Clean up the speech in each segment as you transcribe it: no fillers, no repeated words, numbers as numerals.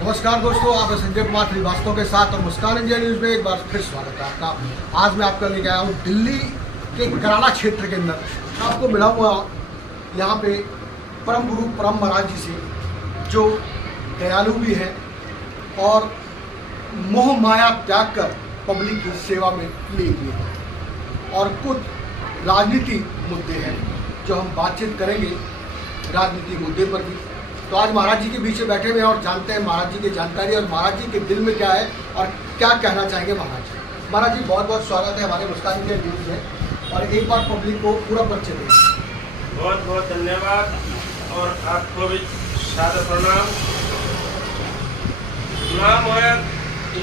नमस्कार दोस्तों, आप संजय कुमार श्रीवास्तव के साथ और मुस्कान इंडिया न्यूज़ में एक बार फिर स्वागत है आपका। आज मैं आपका लेके आया हूँ दिल्ली के कराला क्षेत्र के अंदर। आपको मिला हुआ यहाँ पे परम गुरु परम महाराज जी से, जो दयालु भी हैं और मोह माया त्याग कर पब्लिक की सेवा में लिए हुए हैं। और कुछ राजनीति मुद्दे हैं जो हम बातचीत करेंगे, राजनीति मुद्दे पर भी। तो आज महाराज जी के बीच में बैठे हुए हैं और जानते हैं महाराज जी की जानकारी और महाराज जी के दिल में क्या है और क्या कहना चाहेंगे महाराज जी। महाराज जी, बहुत बहुत स्वागत है हमारे मुस्कान इंडिया न्यूज़ में, और एक बार पब्लिक को पूरा परिचय दें। बहुत बहुत धन्यवाद और आपको भी सादर प्रणाम। नाम है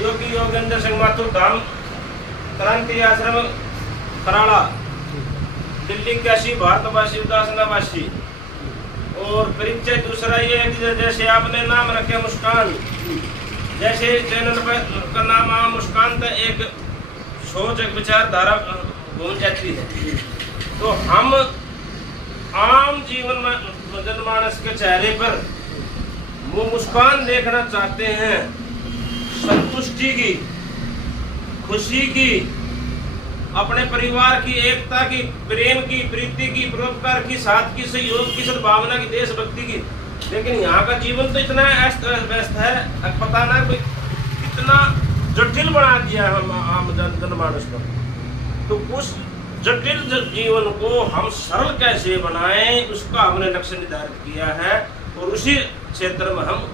योगी योगेंद्र सिंह माथुर धाम, क्रांति आश्रम कराला, दिल्ली काशी, भारतवासी, उदासनावासी। और परिचय दूसरा ये है कि जैसे आपने नाम रखे मुस्कान, जैसे चैनल का नाम आ मुस्कान, तो एक सोच एक विचारधारा घूम जाती है। तो हम आम जीवन में जनमानस के चेहरे पर वो मुस्कान देखना चाहते हैं, संतुष्टि की, खुशी की, अपने परिवार की एकता की, प्रेम की, प्रीति की, परोपकार की, साथ की, सहयोग की, सद्भावना की, देशभक्ति की। लेकिन यहाँ का जीवन तो इतना अस्त व्यस्त है, पता ना कोई कितना जटिल बना दिया हम आम जनमानस को। तो उस जटिल जीवन को हम सरल कैसे बनाएं, उसका हमने लक्ष्य निर्धारित किया है और उसी क्षेत्र में हम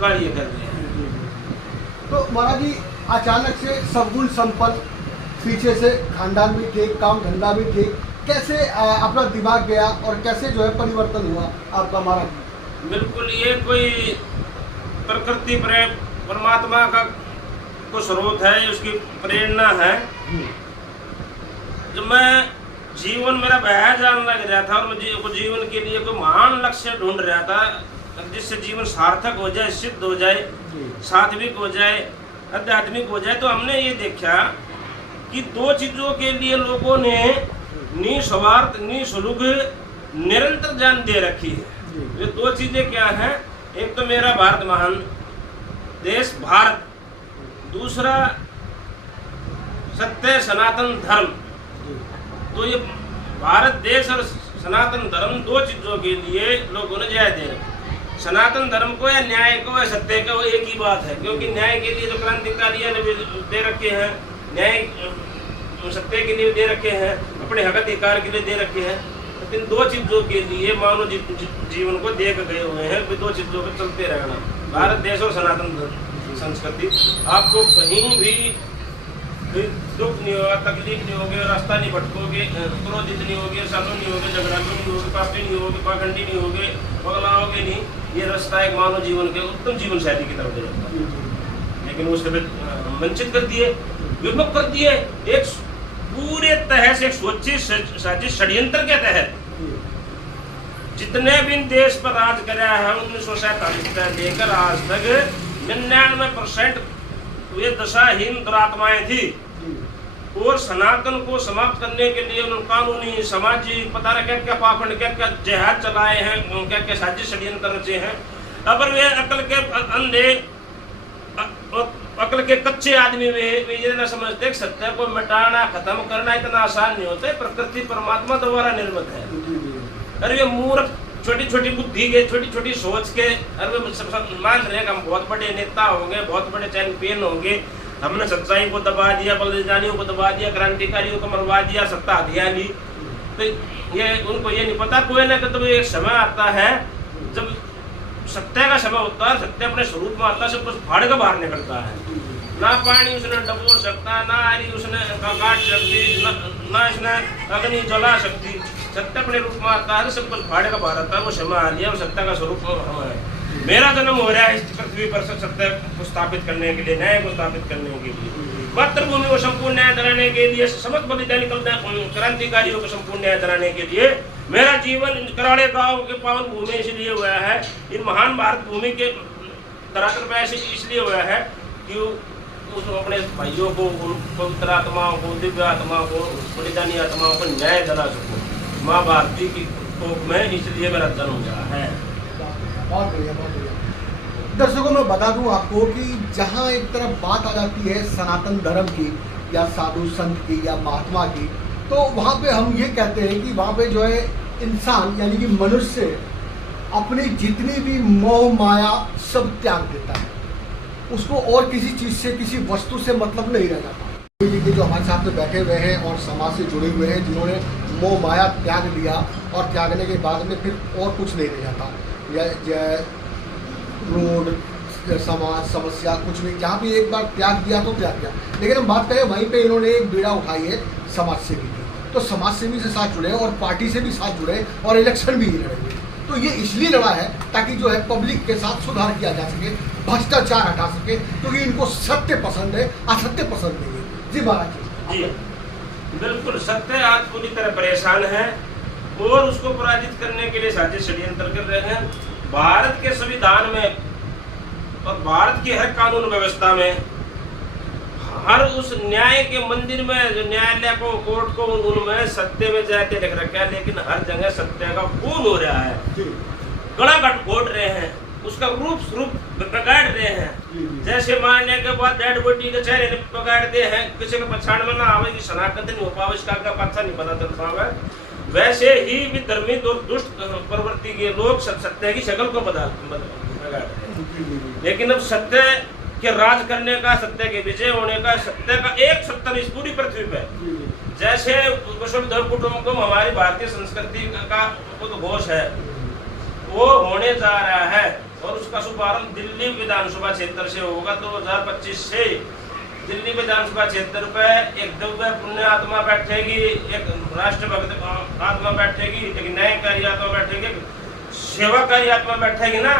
कार्य कर रहे हैं। तो महाराज जी, अचानक से सद्गुण संपन्न, पीछे से खानदान भी ठीक, काम धंधा भी ठीक, कैसे अपना दिमाग गया और कैसे जो है परिवर्तन हुआ आपका महाराज? बिल्कुल, ये कोई प्रकृति परमात्मा का को स्रोत है, उसकी प्रेरणा है। जब मैं जीवन मेरा बह जाने लग रहा था और मैं जीवन के लिए कोई महान लक्ष्य ढूंढ रहा था, जिससे जीवन सार्थक हो जाए, सिद्ध हो जाए, सात्विक हो जाए, आध्यात्मिक हो जाए, तो हमने ये देखा कि दो चीजों के लिए लोगों ने निस्वार्थ निःशुल्क निरंतर जान दे रखी है। ये दो चीजें क्या हैं? एक तो मेरा भारत महान देश भारत, दूसरा सत्य सनातन धर्म। तो ये भारत देश और सनातन धर्म, दो चीजों के लिए लोगों ने जय दे रखी। सनातन धर्म को या न्याय को या सत्य को एक ही बात है, क्योंकि न्याय के लिए जो क्रांतिकारियों ने दे रखे हैं, न्याय सत्य के लिए दे रखे हैं, अपने हक अधिकार के लिए दे रखे हैं। लेकिन दो चीजों के लिए मानव जीवन को देख गए हुए हैं, दो चीजों पर चलते रहना, भारत देश और सनातन संस्कृति। आपको कहीं भी दुख नहीं होगा, तकलीफ नहीं होगी, रास्ता नहीं भटकोगे, क्रोधित नहीं होगे, साधु नहीं होगे, झगड़ालू नहीं होगे, पापी नहीं होगे, पाखंडी नहीं होगे, पगलाओगे नहीं। ये रास्ता एक मानव जीवन के उत्तम जीवन शैली की तरफ ले जाता है। लेकिन उसके वंचित कर दिए, विमुख कर दिए, एक पूरे तरह से सोची साजिश षड्यंत्र के तहत जितने भी देश पर राज कराया है 1947 से लेकर आज तक 99% वे दशाहीन दुरात्माएं थी। और सनातन को समाप्त करने के लिए उन्होंने कानूनी, सामाजिक, पता नहीं क्या क्या पाखंड, क्या क्या जहाज चलाए हैं, क्या क्या साजिश षड्यंत्र रचे हैं। अब वे अकल के अंधे, अकल के कच्चे आदमी वे ये ना समझते सत्य को मिटाना, खत्म करना इतना आसान नहीं होता है, प्रकृति परमात्मा द्वारा निर्मित है। अरे वे मूर्ख छोटी छोटी बुद्धि के, छोटी छोटी सोच के, अरे वे मान रहे हैं हम बहुत बड़े नेता होंगे, बहुत बड़े चैंपियन होंगे, हमने सच्चाई को दबा दिया, बलिदानियों को दबा दिया, क्रांतिकारियों को मरवा दिया, सत्ता हथिया ली। तो ये उनको ये नहीं पता कोई ना कभी एक समय आता है जब सत्य का समय होता है, सत्य अपने स्वरूप में आता है, सब कुछ फाड़ के बाहर निकलता है। ना पानी उसने डबो सकता, ना आरी उसने काट सकती, ना इसने अग्नि जला सकती। सत्य अपने रूप में आता है, सब कुछ फाड़ के बाहर आता है। वो समय आ लिया, वो सत्य का स्वरूप है। मेरा जन्म हो रहा है इस पृथ्वी पर सत्य को स्थापित करने के लिए, न्याय को स्थापित करने के लिए, मातृभूमि को संपूर्ण न्याय दिलाने के लिए, समस्त बलिदानी क्रांतिकारियों को संपूर्ण न्याय दिलाने के लिए। मेरा जीवन कराड़े गांव के पावन भूमि इसलिए हुआ है, इन महान भारत भूमि के धरातल पर ऐसे इसलिए हुआ है कि उसमें अपने भाइयों को, पवित्र आत्माओं को, दिव्य आत्माओं को, बलिदानी आत्माओं को न्याय दिला सकूं। माँ भारती की कोख में इसलिए मेरा जन्म हुआ है। बहुत बढ़िया, बहुत बढ़िया। दर्शकों मैं बता दूं आपको कि जहां एक तरफ बात आ जाती है सनातन धर्म की या साधु संत की या महात्मा की, तो वहां पे हम ये कहते हैं कि वहां पे जो है इंसान यानी कि मनुष्य अपनी जितनी भी मोह माया सब त्याग देता है, उसको और किसी चीज़ से किसी वस्तु से मतलब नहीं रह जाता। जी के जो हमारे साथ में बैठे हुए हैं और समाज से जुड़े हुए हैं, जिन्होंने मोह माया त्याग दिया और त्यागने के बाद में फिर और कुछ नहीं रह जाता, या रोड समाज समस्या कुछ नहीं, जहाँ भी एक बार त्याग दिया तो त्याग दिया। लेकिन हम बात करें वहीं पे इन्होंने एक बीड़ा उठाई है समाज सेवी की, तो समाज सेवी से साथ जुड़े और पार्टी से भी साथ जुड़े और इलेक्शन भी लड़े हुए। तो ये इसलिए लड़ा है ताकि जो है पब्लिक के साथ सुधार किया जा सके, भ्रष्टाचार हटा सके, क्योंकि इनको सत्य पसंद है, असत्य पसंद नहीं है। जी महाराज जी, बिल्कुल सत्य आज पूरी तरह परेशान है और उसको पराजित करने के लिए साजिश षड्यंत्र कर रहे हैं। भारत के संविधान में और भारत की हर कानून व्यवस्था में, हर उस न्याय के मंदिर में, जो न्यायालय को, कोर्ट को, उनमें सत्य में जाते लिख रखा है, लेकिन हर जगह सत्य का खून हो रहा है, गला घोट रहे हैं, उसका रूप पकड़ रहे हैं। जैसे मारने के बाद डेड बॉडी के चेहरे पकड़ते हैं, किसी को पहचान में ना आवे कि शनाख्त नहीं हो पावे, इसका पता नहीं पता चलता है। वैसे ही विधर्मी और दुष्ट प्रवृत्ति के लोग सत्य की शक्ल को बदल रहे हैं। लेकिन अब सत्य के राज करने का, सत्य के विजय होने का, सत्य का एक सत्य इस पूरी पृथ्वी पे, जैसे वसुधैव कुटुंबकम हमारी भारतीय संस्कृति का उद्घोष है, वो होने जा रहा है और उसका शुभारंभ दिल्ली विधानसभा क्षेत्र से होगा। 2025 से दिल्ली विधानसभा क्षेत्र पे एक दिव्य पुण्य आत्मा बैठेगी, एक राष्ट्रभक्त आत्मा बैठेगी, एक न्यायकारी आत्मा बैठेगी, सेवाकारी आत्मा बैठेगी ना,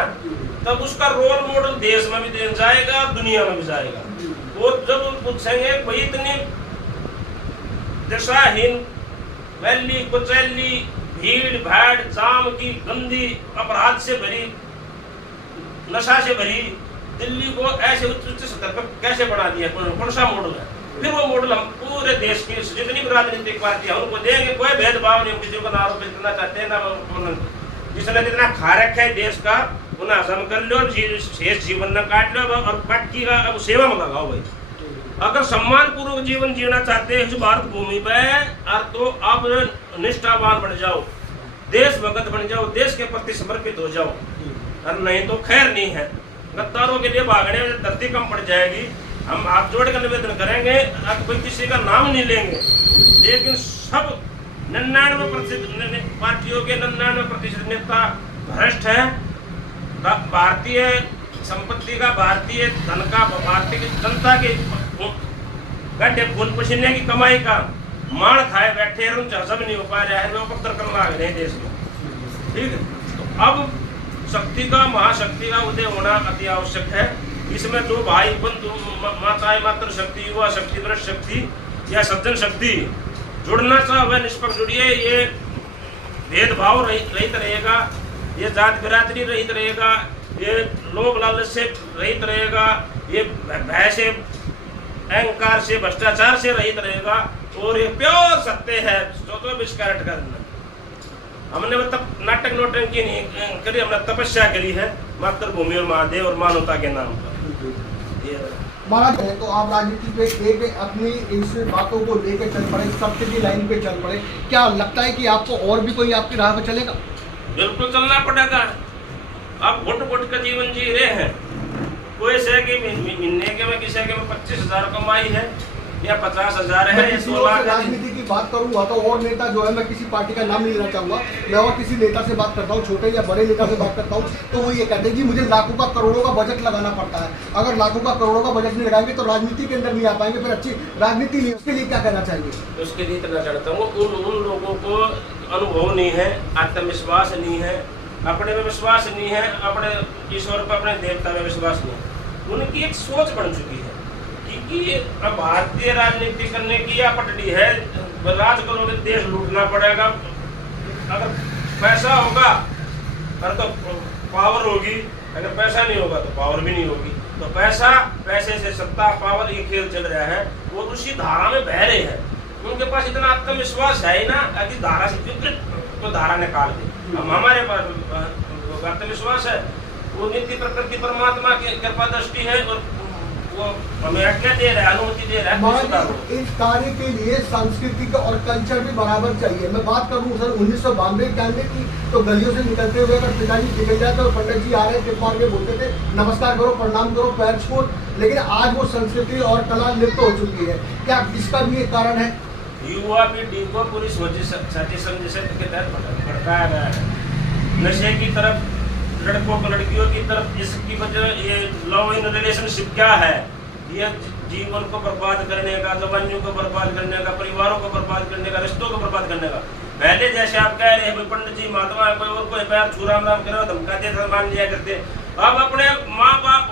तब उसका रोल मॉडल देश में भी दे जाएगा, दुनिया में भी जाएगा। वो जब पूछेंगे भाई इतनी दिशाहीन, वैली कुचैली, भीड़ भाड़, जाम की गंदी, अपराध से भरी, नशा से भरी दिल्ली को ऐसे उच्च स्तर पर कैसे बना दिया, कौन सा मॉडल है? फिर वो मॉडल हम पूरे देश की जितनी भी राजनीतिक पार्टी है उनको देंगे, कोई भेदभाव नहीं, किसी को ना आरोपित करना चाहते हैं ना, जिसने जितना खा रखा है देश का उन्हें हजम कर लो, शेष जीवन न काट लो और बाकी का अब सेवा में लगाओ भाई। अगर सम्मान पूर्वक जीवन जीना चाहते हैं इस भारत भूमि पे, तो आप निष्ठावान बन जाओ, देशभक्त बन जाओ, देश के प्रति समर्पित हो जाओ, और नहीं तो खैर नहीं है। गद्दारों के लिए भागने में धरती कम पड़ जाएगी। हम हाथ जोड़ कर निवेदन करेंगे, कोई किसी का नाम नहीं लेंगे, लेकिन सब 99% पार्टियों के 99% नेता भ्रष्ट हैं। भारतीय संपत्ति का, भारतीय धन का, भारतीय जनता के गड्ढे खून पसीने की कमाई का माण खाए बैठे हैं, उनसे हजम नहीं हो पा रहा है, लोग पत्थर करना आ गए देश में। ठीक है, तो अब शक्ति का, महाशक्ति का उदय होना अति आवश्यक है। इसमें जो भाई बंधु, माताएं, मातृ शक्ति, युवा शक्ति, वृक्ष शक्ति या सज्जन शक्ति जुड़ना चाहे निष्पक्ष जुड़िए। ये भेदभाव रहित रहेगा, ये जात बिरादरी रहित रहेगा, ये लोभ लालच से रहित रहेगा, ये भय से, अहंकार से, भ्रष्टाचार से रहित रहेगा, और ये प्योर सत्य है। तो विस्काट करना, हमने मतलब नाटक नौटंकी नहीं करी, हमने तपस्या करी है मातृभूमि और महादेव और मानवता के नाम पर। महाराज है तो आप राजनीति पे एक अपनी इस बातों को लेकर चल पड़े, सत्य की लाइन पे चल पड़े, क्या लगता है कि आपको और भी कोई आपकी राह पे चलेगा? बिल्कुल चलना पड़ेगा। आप घुट घुट का जीवन जी रहे हैं, कोई से कि महीने के में किसी के में 25,000 कमाई है या 50,000 है, किसी और राजनीति की बात करूंगा तो और नेता जो है, मैं किसी पार्टी का नाम नहीं लेना चाहूंगा, मैं और किसी नेता से बात करता हूँ, छोटे या बड़े नेता से बात करता हूँ, तो वो ये कहते हैं कि मुझे लाखों का करोड़ों का बजट लगाना पड़ता है, अगर लाखों का करोड़ों का बजट नहीं लगाएंगे तो राजनीति के अंदर नहीं आ पाएंगे, फिर अच्छी राजनीति नहीं। उसके लिए क्या करना चाहिए? उसके लिए इतना चाहता हूँ, उन लोगों को अनुभव नहीं है, आत्मविश्वास नहीं है, अपने में विश्वास नहीं है, अपने ईश्वर पर, अपने देवता में विश्वास नहीं है, उनकी एक सोच बन चुकी है कि अब भारतीय राजनीति करने की या पटड़ी है, राज करोगे देश लूटना पड़ेगा, अगर पैसा होगा अगर तो पावर होगी, अगर पैसा नहीं होगा तो पावर भी नहीं होगी। तो पैसा, पैसे से सत्ता, पावर, ये खेल चल रहा है, वो उसी धारा में बह रहे हैं। उनके पास इतना आत्मविश्वास है ही ना कि धारा से तो धारा निकाल दे। हम हमारे पास आत्मविश्वास है, वो नीति प्रकृति परमात्मा की कृपा दृष्टि है और वो हमें आज्ञा दे रहा है, अनुमति दे रहा है। महाराज जी, इस कार्य के लिए सांस्कृतिक और कल्चर भी बराबर चाहिए। मैं बात करूं सर 1992 की, तो गलियों से निकलते हुए अगर पिताजी निकल जाते और पंडित जी आ रहे थे मार के बोलते थे नमस्कार करो, प्रणाम करो, पैर छूओ, लेकिन आज वो संस्कृति और कला लिप्त हो चुकी है। क्या इसका भी एक कारण है? युवा पीढ़ी को पूरी साजिश के तहत भड़काया गया है नशे की तरफ, लड़कों को लड़कियों की तरफ। इसकी वजह ये लव इन रिलेशनशिप क्या है, ये जीवन को बर्बाद करने का, जवानियों को बर्बाद करने का, परिवारों को बर्बाद करने का, रिश्तों को बर्बाद करने का। पहले जैसे आप कह रहे हैं पंडित जी महात्मा कोई और कोई पैर छू राम राम करो धमकाते थे, मान लिया करते। अब अपने माँ बाप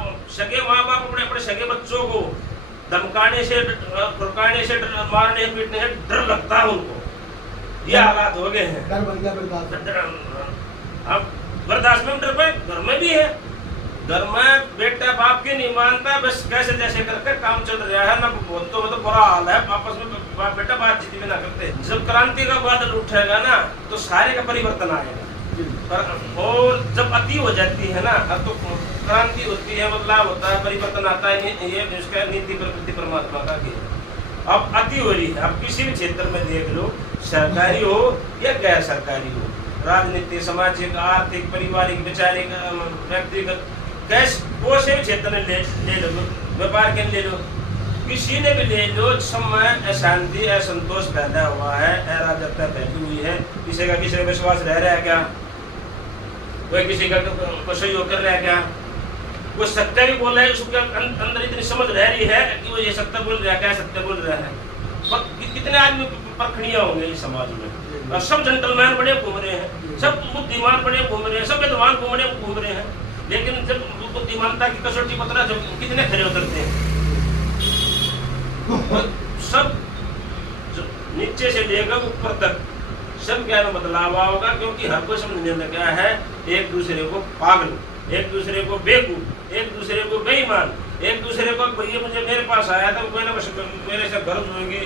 अपने सगे बच्चों को धमकाने से, फुरकाने से, मारने पीटने से डर लगता है उनको। ये हालात हो गए हैं। डर बन गया। अब बर्दाश्त में डर पे घर में भी है। घर में बेटा बाप के नहीं मानता, बस कैसे जैसे करके काम चल रहा है ना। बहुत तो मतलब बुरा हाल है, आपस में बाप बेटा बातचीत भी ना करते। जब क्रांति का बादल उठेगा ना तो सारे का परिवर्तन आएगा। और जब अति हो जाती है ना, अब तो क्रांति होती है, बदलाव होता है, परिवर्तन आता है। ये इसका नीति प्रकृति परमात्मा का भी है। अब अति हो रही है। अब किसी भी क्षेत्र में देख लो, सरकारी हो या गैर सरकारी हो, राजनीतिक, सामाजिक, आर्थिक, पारिवारिक, वैचारिक, व्यक्तिगत, वो से क्षेत्र में ले लो, व्यापार के ले लो, किसी ने भी ले लो, सब में अशांति, असंतोष पैदा हुआ है, अराजकता फैली हुई है। किसी का विश्वास रह रहा है क्या? कोई किसी का सहयोग कर रहा है क्या? वो सत्य भी बोल रहा है, उसके अंदर इतनी समझ रह रही है कि वो ये सत्य बोल रहा है, क्या सत्य बोल रहा है। कितने आदमी परखड़ियां होंगे इस समाज में, और सब जेंटलमैन बड़े घूम रहे हैं, सब बुद्धिमान बड़े घूम रहे हैं, सब विद्वान घूम रहे हैं, लेकिन जब बुद्धिमानता की कसौटी पत्र जब कितने खड़े उतरते हैं। सब नीचे से लेकर ऊपर तक सब क्या में बदलाव होगा, क्योंकि हर कोई समझने लगा है एक दूसरे को पागल, एक दूसरे को बेवकूफ, एक दूसरे को बेईमान, एक दूसरे को भैया मुझे मेरे पास आया था कोई ना मेरे से गर्ज होगी,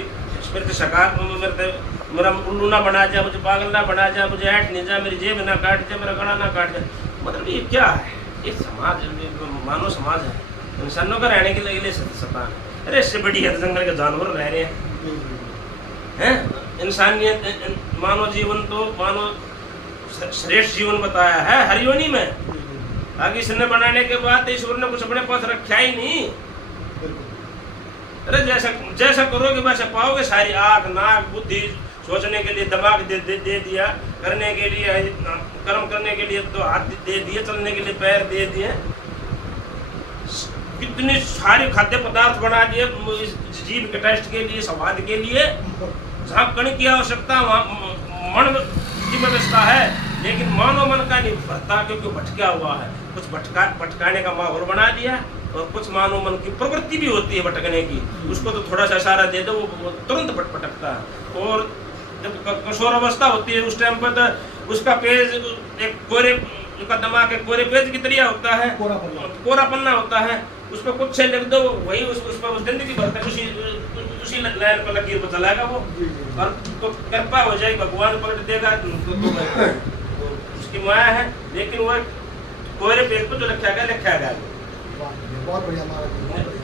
मेरे शकार मेरा उल्लू ना बना जा, मुझे पागल ना बना जा, मुझे ऐट नहीं जा, मेरी जेब ना काट जा, मेरा गला ना काट जा। मतलब ये क्या है? ये समाज मानव समाज है, इंसानों का रहने के लिए सता है। अरे इससे बड़ी है जंगल के जानवर रह रहे हैं। इंसानियत, मानव जीवन तो मानव श्रेष्ठ जीवन बताया है हरियोनी में। आगे इसने बनाने के बाद ईश्वर ने कुछ अपने पास रखा ही नहीं। अरे जैसा करोगे वैसा पाओगे। सारी आँख, नाक, बुद्धि, सोचने के लिए दिमाग दे दिया, करने के लिए कर्म करने के लिए तो हाथ दे दिए, चलने के लिए पैर दे दिए, कितने सारे खाद्य पदार्थ बना दिए जीव के टेस्ट के लिए, स्वाद के लिए। जहाँ कण की आवश्यकता वहाँ मन की व्यवस्था है, लेकिन मानव मन का नहीं भरता, क्योंकि भटका हुआ है। कुछ भटकाने का माहौल बना दिया, और कुछ मानव मन की प्रवृत्ति भी होती है भटकने की, उसको तो थोड़ा सा इशारा दे दो वो तुरंत भटकता है। और जब किशोर अवस्था होती है उस टाइम पर तो उसका पेज एक कोरे, उसका दिमाग एक कोरे पेज की तरह होता है, कोरा पन्ना होता है, उस पर कुछ से लिख दो, वही उस पर जिंदगी भर तक उसी लाइन पर लकीर पर चलाएगा वो, और तो कृपा हो जाएगी, भगवान पलट देगा तो उसकी माया है। लेकिन वो कोरे पेज पर जो लिखा गया। बहुत बढ़िया महाराज जी, बहुत बढ़िया।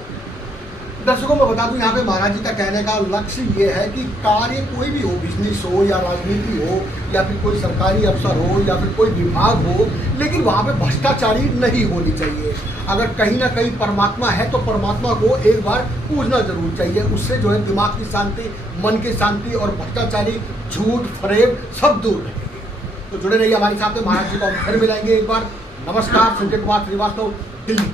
दर्शकों में बता दूं, यहाँ पे महाराज जी का कहने का लक्ष्य ये है कि कार्य कोई भी हो, बिजनेस हो या राजनीति हो या फिर कोई सरकारी अफसर हो या फिर कोई विभाग हो, लेकिन वहाँ पे भ्रष्टाचारी नहीं होनी चाहिए। अगर कहीं ना कहीं परमात्मा है तो परमात्मा को एक बार पूजना जरूर चाहिए। उससे जो है दिमाग की शांति, मन की शांति और भ्रष्टाचारी, झूठ, फरेब सब दूर रहेंगे। तो जुड़े रहिए हमारे साथ में। महाराज जी को हम फिर मिलाएंगे एक बार। नमस्कार, संजय कुमार श्रीवास्तव, दिल्ली।